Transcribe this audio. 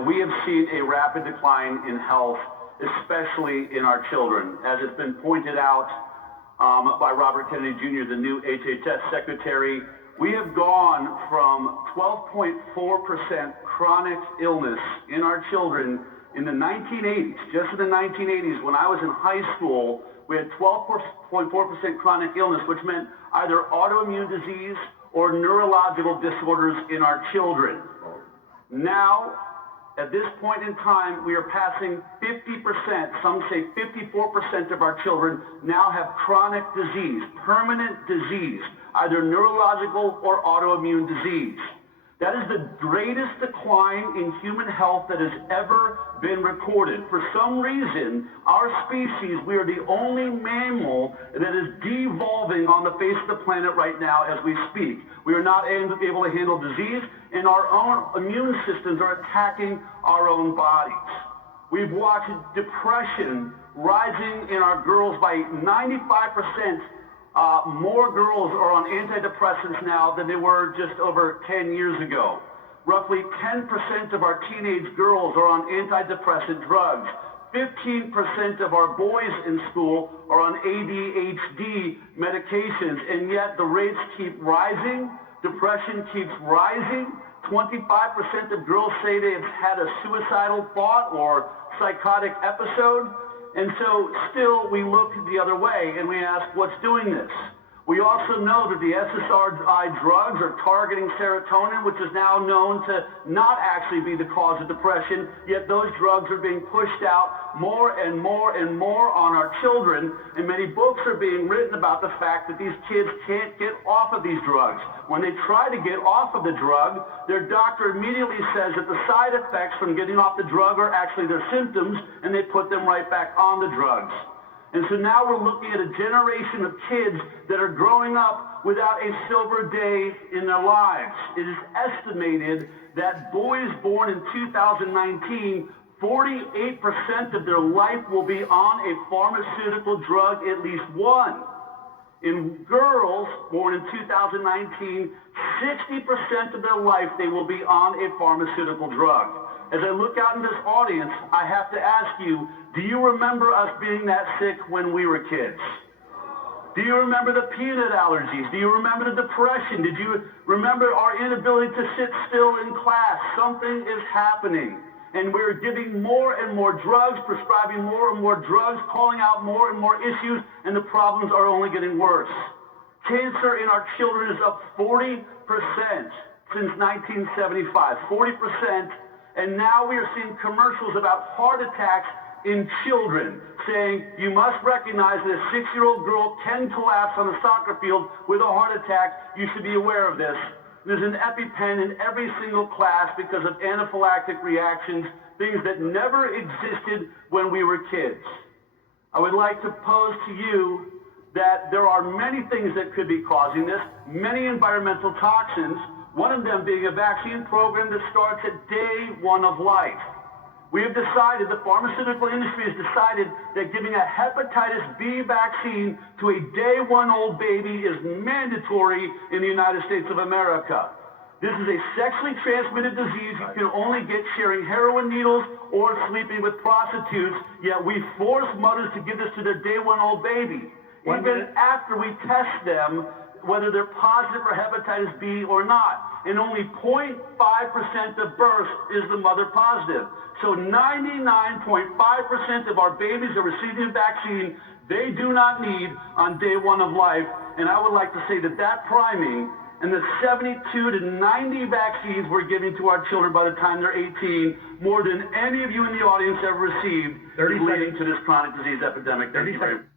we have seen a rapid decline in health, especially in our children. As it's been pointed out by Robert Kennedy Jr., the new HHS Secretary, we have gone from 12.4% chronic illness in our children in the 1980s. Just in the 1980s, when I was in high school, we had 12.4% chronic illness, which meant either autoimmune disease or neurological disorders in our children. Now, at this point in time, we are passing 50%, some say 54% of our children now have chronic disease, permanent disease, either neurological or autoimmune disease. That is the greatest decline in human health that has ever been recorded. For some reason, our species, we are the only mammal that is devolving on the face of the planet right now as we speak. We are not able to handle disease, and our own immune systems are attacking our own bodies. We've watched depression rising in our girls by 95%. More girls are on antidepressants now than they were just over 10 years ago. Roughly 10% of our teenage girls are on antidepressant drugs. 15% of our boys in school are on ADHD medications, and yet the rates keep rising. Depression keeps rising. 25% of girls say they have had a suicidal thought or psychotic episode. And so still we look the other way and we ask, what's doing this? We also know that the SSRI drugs are targeting serotonin, which is now known to not actually be the cause of depression, yet those drugs are being pushed out more and more and more on our children, and many books are being written about the fact that these kids can't get off of these drugs. When they try to get off of the drug, their doctor immediately says that the side effects from getting off the drug are actually their symptoms, and they put them right back on the drugs. And so now we're looking at a generation of kids that are growing up without a silver day in their lives. It is estimated that boys born in 2019, 48% of their life will be on a pharmaceutical drug, at least one. In girls born in 2019, 60% of their life they will be on a pharmaceutical drug. As I look out in this audience, I have to ask you, do you remember us being that sick when we were kids? Do you remember the peanut allergies? Do you remember the depression? Did you remember our inability to sit still in class? Something is happening. And we're giving more and more drugs, prescribing more and more drugs, calling out more and more issues, and the problems are only getting worse. Cancer in our children is up 40% since 1975, 40%. And now we are seeing commercials about heart attacks in children, saying you must recognize that a 6-year-old girl can collapse on a soccer field with a heart attack. You should be aware of this. There's an EpiPen in every single class because of anaphylactic reactions, things that never existed when we were kids. I would like to pose to you that there are many things that could be causing this, many environmental toxins, one of them being a vaccine program that starts at day one of life. We have decided, the pharmaceutical industry has decided that giving a hepatitis B vaccine to a day one old baby is mandatory in the United States of America. This is a sexually transmitted disease you can only get sharing heroin needles or sleeping with prostitutes, yet we force mothers to give this to their day one old baby. Even after we test them, whether they're positive for hepatitis B or not. And only 0.5% of births is the mother positive. So 99.5% of our babies are receiving a vaccine they do not need on day one of life. And I would like to say that that priming and the 72 to 90 vaccines we're giving to our children by the time they're 18, more than any of you in the audience ever received, is leading to this chronic disease epidemic. Thank you very much.